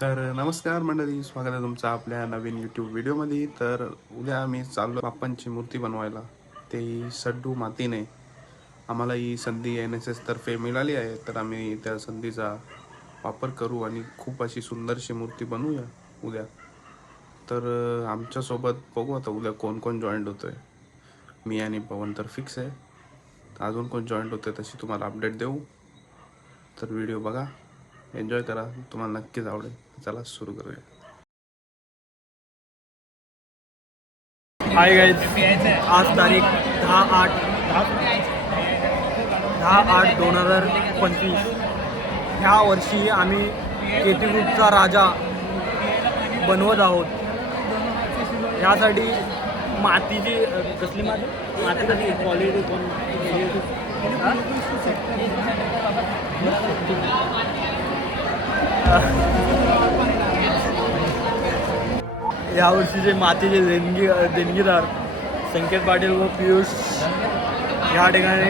तर नमस्कार मंडळी, स्वागत आहे तुमचं आपल्या नवीन यूट्यूब व्हिडिओमध्ये. तर उद्या आम्ही चाललो बाप्पांची मूर्ती बनवायला, तेही सड्डू मातीने. आम्हाला ही संधी NSS तर्फे मिळाली आहे, तर आम्ही त्या संधीचा वापर करू आणि खूप अशी सुंदरशी मूर्ती बनवूया उद्या. तर आमच्यासोबत बघू आता उद्या कोण कोण जॉईंट होतोय. मी आणि पवन तर फिक्स आहे, अजून कोण जॉईंट होते तशी तुम्हाला अपडेट देऊ. तर व्हिडिओ बघा, एन्जॉय करा, तुम्हाला नक्कीच आवडेल. चला सुरू करूया. हाय गाईज, आज तारीख 10/8/2025. ह्या वर्षी आम्ही केटी ग्रुपचा राजा बनवत आहोत. ह्यासाठी मातीची कसली माती कशी क्वालिटी यावर्षीचे मातीचे देणगीदार संकेत पाटील व पियुष ह्या ठिकाणी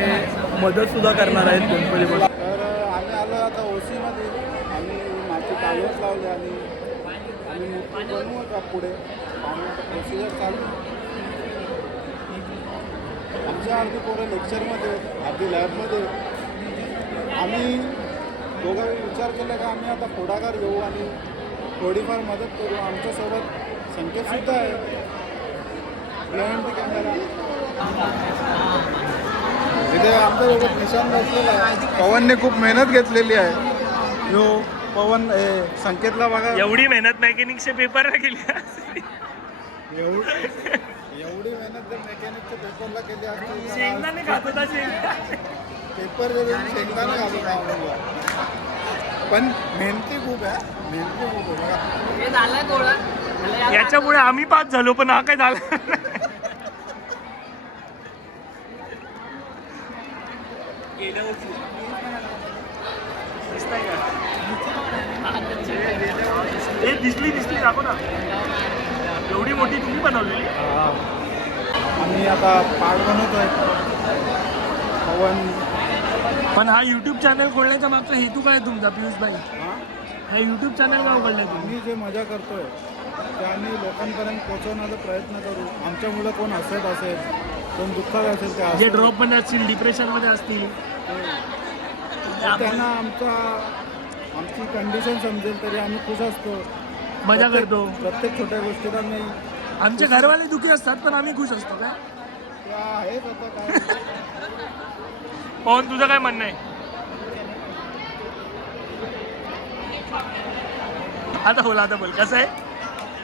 मदतसुद्धा करणार आहेत गणपतीमध्ये. तर आम्ही आलो आता ओसीमध्ये. आम्ही माती कालवच लावली आणि आम्ही मूर्ती बनवू का पुढे आणि आता प्रोसिजर चालू. आमच्या अर्धी पोरं लेक्चरमध्ये, अर्धी लॅबमध्ये. आम्ही दोघांनी विचार केला का आम्ही आता पुढाकार घेऊ आणि थोडीफार मदत करू. आमच्यासोबत संकेतसुद्धा आहे. कॅमेरा इथे आमच्यासोबत निशाण बसलेला आहे. पवनने खूप मेहनत घेतलेली आहे. यो पवन संकेतला बघा, एवढी मेहनत मेकॅनिकचे पेपर केली. एवढी मेहनत जर मेकॅनिकच्या पेपरला केली असती शेंगदाणे खात होता पेपर शेंगदाणा घालून आम्हाला. पण मेहनती खूप आहे, मेहनती खूप आहे बघा. याच्यामुळे आम्ही पास झालो, पण हा काय झाला. दिसली दाखव ना. एवढी मोठी तुम्ही बनवलेली. आम्ही आता पाठ बनवतोय. पवन पण हा युट्यूब चॅनल खोलण्याचा मागचा हेतू काय तुमचा, पियुष भाई? हा युट्यूब चॅनल का उघडलाय तुम्ही? आम्ही जे मजा करतोय ते आम्ही लोकांपर्यंत पोहोचवण्याचा प्रयत्न करू. आमच्यामुळे कोण हसत असेल, कोण दुःखात असेल, जे ड्रॉप मध्ये असतील, डिप्रेशन मध्ये असतील, त्यांना आमची कंडिशन समजेल तरी आम्ही खुश असतो, मजा करतो. प्रत्येक छोट्या गोष्टीत आम्ही. आमचे घरवाले दुखी असतात पण आम्ही खुश असतो. काय आहेत आता काय. पवन, तुझं काय म्हणणं आहे? आता बोल कसं आहे?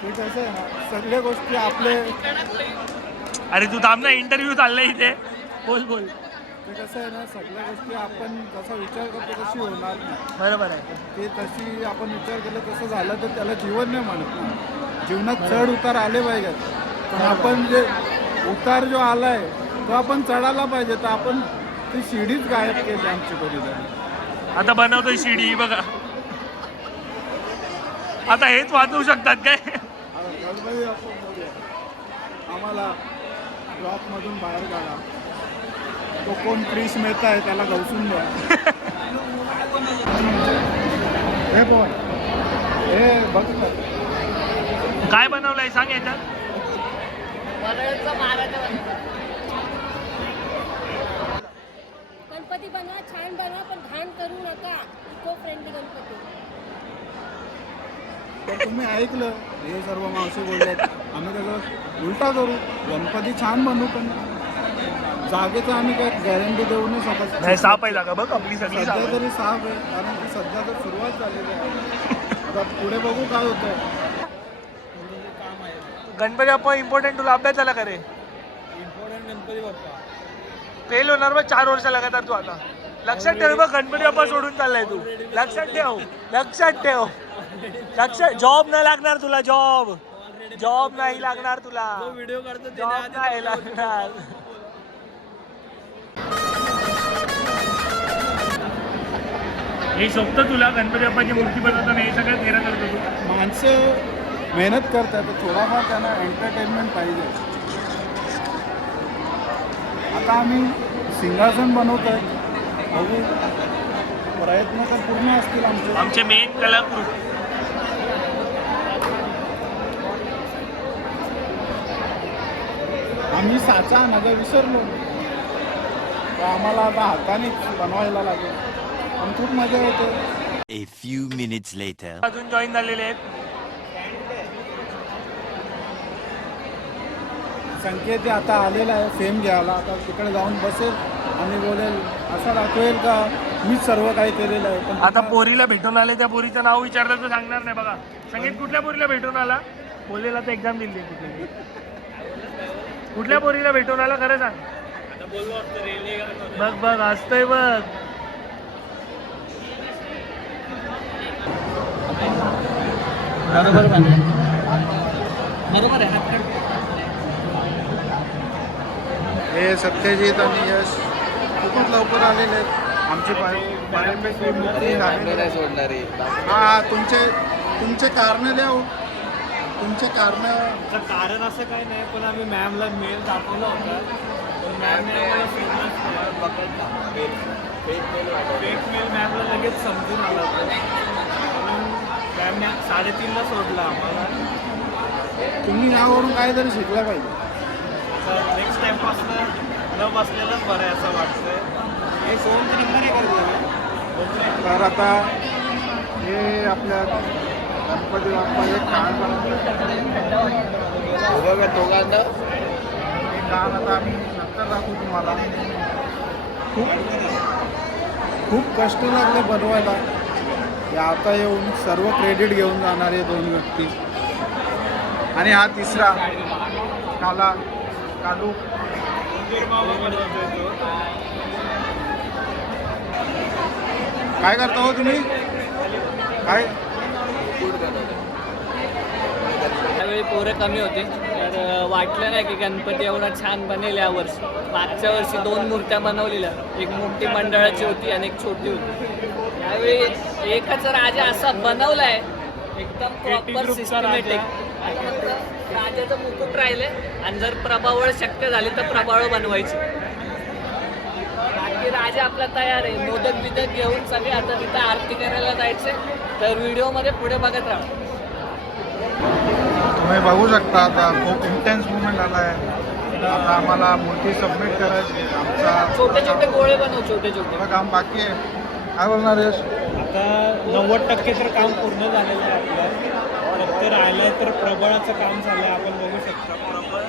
ते कसं आहे ना, सगळ्या गोष्टी आपले. अरे तू थांब ना, इंटरव्ह्यू चाललाय इथे. बोल. ते कसं आहे ना, सगळ्या गोष्टी आपण जसा विचार करतो तशी होणार नाही. बरोबर आहे. ते तशी आपण विचार केला तसं झालं तर त्याला जीवन नाही म्हणत ना. जीवनात चढ उतार आले पाहिजेत, पण आपण जे उतार जो आलाय तो आपण चढायला पाहिजे. तर आपण ती शिडीच गायब केली आमची कधीतरी. आता बनवतोय शिडी बघा. आता हेच वाचवू शकतात काय? गणपती आपण बोलूया. आम्हाला जॉबमधून बाहेर काढा. तो कोण क्रिश मेहता आहे त्याला गवसून द्या. हे बोल, हे बघ काय बनवलंय सांग याच्यात. गणपती बनवा, छान बनवा, पण घाण करू नका. Eco friendly Ganpati. तर तुम्ही ऐकलं हे सर्व मावशी बोलतात. आम्ही त्याचं उलटा करू, गणपती छान बनवू, पण जागेचं आम्ही काय गॅरंटी देऊ नाही शकत. नाही, साफ आहे जागा बघ आपली सगळी. सध्या तरी साफ आहे, कारण की सध्या तर सुरुवात झालेली आहे. आता पुढे बघू काय होतंय. गणपती बाप्पा इम्पॉर्टंट. तुला अभ्यास झाला का रे? इम्पॉर्टंट गणपती बाप्पा फेल होणार बघ 4 वर्ष लगातार तू. आता लक्षात ठेव बघ, गणपती बाप्पा सोडून चाललाय तू. लक्षात ठेव. जॉब नाही लागणार तुला. जॉब नाही लागणार तुला. व्हिडिओ करतो जॉब नाही लागणार. हे सोपतं तुला गणपती बाप्पाची मूर्ती बनवताना? हे सगळं फेरा करतो तू. माणसं मेहनत करतात, तर थोडाफार त्यांना एंटरटेनमेंट पाहिजे. आता आम्ही सिंहासन बनवतोय, बघू प्रयत्न तर पूर्ण असतील आमचे. आमचे मेन कलाकृत आम्ही साचा आणायला विसरलो, तर आम्हाला आता हातानेच बनवायला लागेल आणि खूप मजा येते. A few minutes later. अजून जॉईन झालेले आहेत. संकेत आता आलेला आहे फेम घ्यायला. आता तिकडे जाऊन बसेल आणि बोलेल, असं दाखवेल का मीच सर्व काही केलेलं आहे. पण आता पोरीला भेटून आले, त्या पोरीचं नाव विचारलं तर सांगणार नाही. बघा संगीत कुठल्या पोरीला भेटून आला? बोलेला तर एक्झाम दिली कुठे. कुठल्या पोरीला भेटून आला खरं सांग. बघ बघ असतंय बघ. हे सत्यजित आणि यश खूपच लवकर आलेले आहेत. आमची बऱ्यापैकी बुकिंग आहे. हा तुमचे कारण द्या हो. तुमचे कारण. कारण असं काही नाही, पण आम्ही मॅमला मेल दाखवला होता, पण मॅमने आम्हाला फेक मेल मॅमला लगेच समजून आला होता. म्हणून मॅमने 3:30ला सोडला आम्हाला. तुम्ही यावरून काहीतरी शिकलं पाहिजे. नेक्स्ट टाइमपासून न बसलेलंच बरं आहे असं वाटतंय. हे सोनची नंबर आहे करतो. तर आता हे आपल्या गणपती बाप्पाचे कान हे कान आता आम्ही नंतर दाखवू तुम्हाला. खूप कष्ट लागले बनवायला. हे आता येऊन सर्व क्रेडिट घेऊन जाणारे 2 व्यक्ती आणि हा तिसरा कालू. काय करता हो तुम्ही? काय त्यावेळी पोरं कमी होते, तर वाटलं नाही की गणपती एवढा छान बनेल यावर्षी. मागच्या वर्षी 2 मूर्त्या बनवलेल्या, एक मोठी मंडळाची होती आणि एक छोटी होती. यावेळी एकच राजा असा बनवलाय एकदम प्रॉपर सिस्टमॅटिक. राजाचं मुकुट राहिले आणि जर प्रभावळ शक्य झाली तर प्रभावळ बनवायची. बाकी राजा आपला तयार आहे. मोदक बिदक घेऊन सगळे आता तिथं आरती करायला जायचे. तर व्हिडिओमध्ये पुढे बघत राहा. तुम्ही बघू शकता आता खूप इंटेन्स मुवमेंट आला आहे. आता आम्हाला मूर्ती सबमिट करायची आहे. आमचा छोटे छोटे गोळे बनव, छोटे छोटे. थोडं काम बाकी आहे. काय बोलणार यश? आता 90% तर काम पूर्ण झालेलं आहे आपलं. फक्त राहिलं तर प्रबळाचं काम झालं. आपण बघू शकता प्रबळ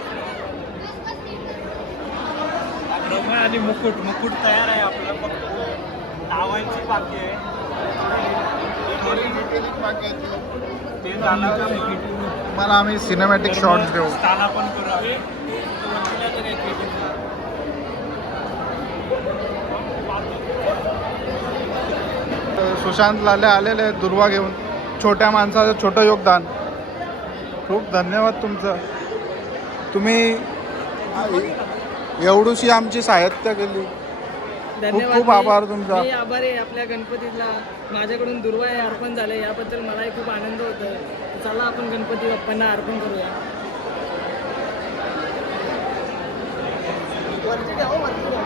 आणि मुकुट तयार आहे आपलं. फक्त लावायची बाकी आहे. ते झालं मला आम्ही सिनेमॅटिक शॉट्स देऊ. स्थानापन करू. सुशांत लाले आलेले आहेत दुर्वा घेऊन. छोट्या माणसाचं छोटं योगदान. खूप धन्यवाद तुमचं. तुम्ही एवढीशी आमची साहित्य केली. खूप आभार तुमचा. मी आभारी आहे आपल्या गणपतीला. माझ्याकडून दुर्वा हे अर्पण झाले, याबद्दल मलाही खूप आनंद होतोय. चला आपण गणपती बाप्पांना अर्पण करूया. वरती द्या हो, वरती द्या.